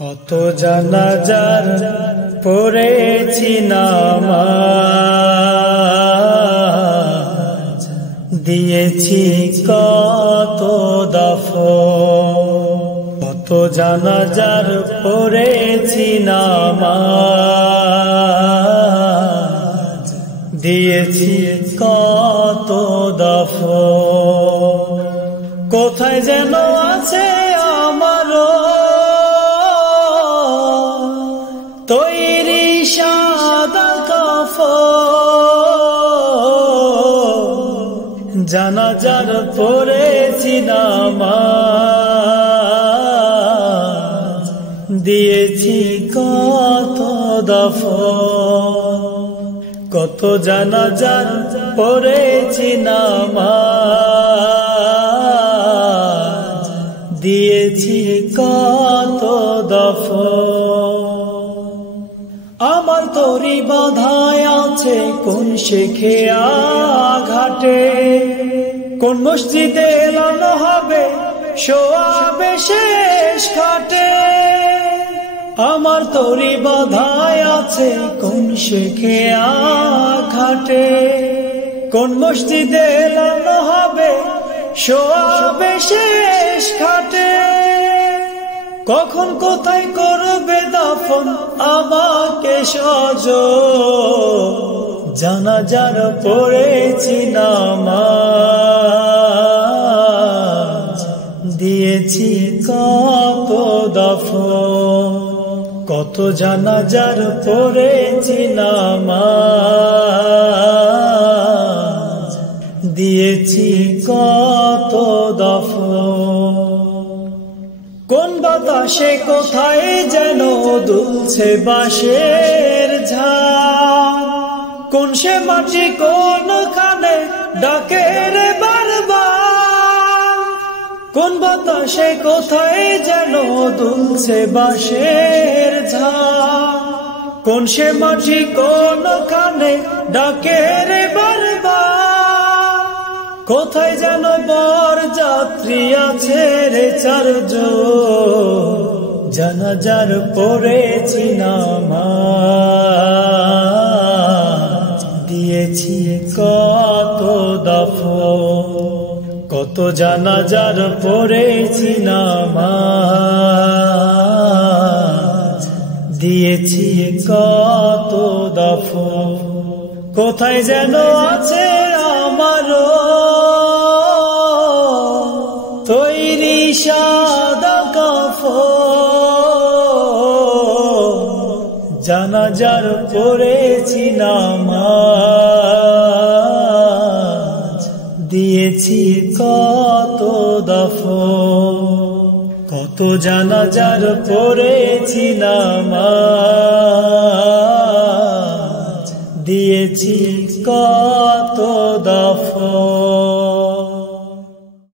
কত জানাজার পড়েছি নামাজ, দিয়েছি কত দাফন। কত জানাজার পড়েছি নামাজ, দিয়েছি কত দাফন। কোথায় যেন আছে আমারও তৈরি সাদা কাফন, জানাজার পড়েছি নামাজ, দিয়েছি কত দাফন। কত জানাজার পড়েছি নামাজ, দিয়েছি কত দাফন। আমার তরি বাধায় আছে কোন শেখিয়া ঘাটে, কোন মসজিদে এলানো হবে শোয়াবে শেষ খাটে। আমার তরি বাধায় আছে কোন শেখিয়া ঘাটে, কোন মসজিদে এলানো হবে শোয়াবে শেষ খাটে। কখন কোথায় করবে দাফন আমাকে সজ, জানাজার পড়েছি নামাজ, দিয়েছি কত দাফন। কত জানাজার পড়েছি নামাজ, দিয়েছি কত দাফন। কোন বাতাসে কোথায় যেন দুলছে বাঁশের ঝাড়, কোন সে মাটি কোনখানে ডাকে রে বারবার। কোন বাতাসে কোথায় যেন দুলছে বাঁশের ঝাড়, কোন সে মাটি কোনখানে ডাকে রে বারবার। কোথায় যেন বর যাত্রী আছে রে চারজন, জানাজার পড়েছি নামাজ, দিয়েছি কত দাফন। কত জানাজার পড়েছি নামাজ, দিয়েছি কত দাফন। কোথায় যেন আছে আমারও তৈরি সাদা কাফন, জানাজার পড়েছি নামাজ, দিয়েছি কত দাফন। কত জানাজার পড়েছি নামাজ, দিয়েছি কত দাফন।